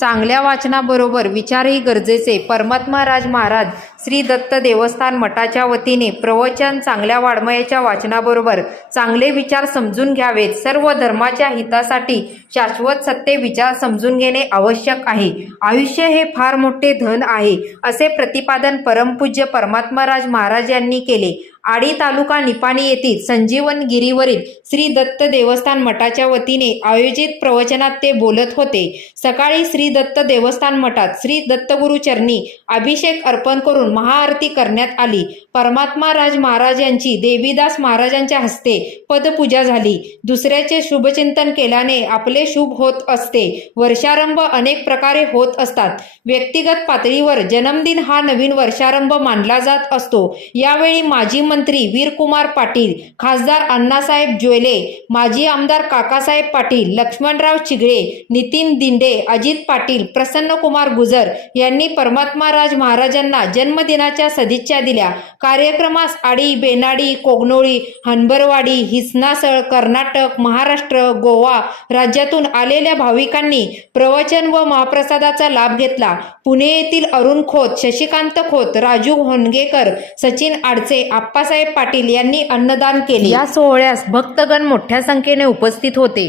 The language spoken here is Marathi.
चांगल्या वाचनाबरोबर विचारही गरजेचे. परमात्मा राज महाराज श्री दत्त देवस्थान मठाच्या वतीने प्रवचन चांगल्या वाड्मयाच्या वाचनाबरोबर चांगले विचार समजून घ्यावेत. सर्व धर्माच्या हितासाठी शाश्वत सत्य विचार समजून घेणे आवश्यक आहे. आयुष्य हे फार मोठे धन आहे असे प्रतिपादन परमपूज्य परमात्माराज महाराज यांनी केले. आडी तालुका निपाणी येथील संजीवन गिरीवरील श्री दत्त देवस्थान मठाच्या वतीने आयोजित प्रवचनात ते बोलत होते. सकाळी श्री दत्त देवस्थान मठात श्री दत्तगुरु चरणी अभिषेक अर्पण करून महाआरती करण्यात आली. परमात्मा राज महाराज यांची देवीदास महाराजांच्या हस्ते पदपूजा झाली. दुसऱ्याचे शुभचिंतन केल्याने आपले शुभ होत असते. वर्षारंभ अनेक प्रकारे होत असतात. व्यक्तिगत पातळीवर जन्मदिन हा नवीन वर्षारंभ मानला जात असतो. यावेळी माजी मंत्री वीरकुमार पाटील खासदार अण्णासाहेब ज्वेले माजी आमदार काकासाहेब पाटील लक्ष्मणराव चिगळे नितीन दिंडे अजित पाटील प्रसन्नकुमार गुजर यांनी परमात्मा राज महाराजांना जन्म जन्मदिनाच्या सदिच्छा दिल्या. कार्यक्रमास आडी बेनाडी कोगनोळी हनबरवाडी हिसनासळ कर्नाटक महाराष्ट्र गोवा राज्यातून आलेल्या भाविकांनी प्रवचन व महाप्रसादाचा लाभ घेतला. पुणे येथील अरुण खोत शशिकांत खोत राजू होनगेकर सचिन आडचे आप्पासाहेब पाटील यांनी अन्नदान केले. या सोहळ्यास भक्तगण मोठ्या संख्येने उपस्थित होते.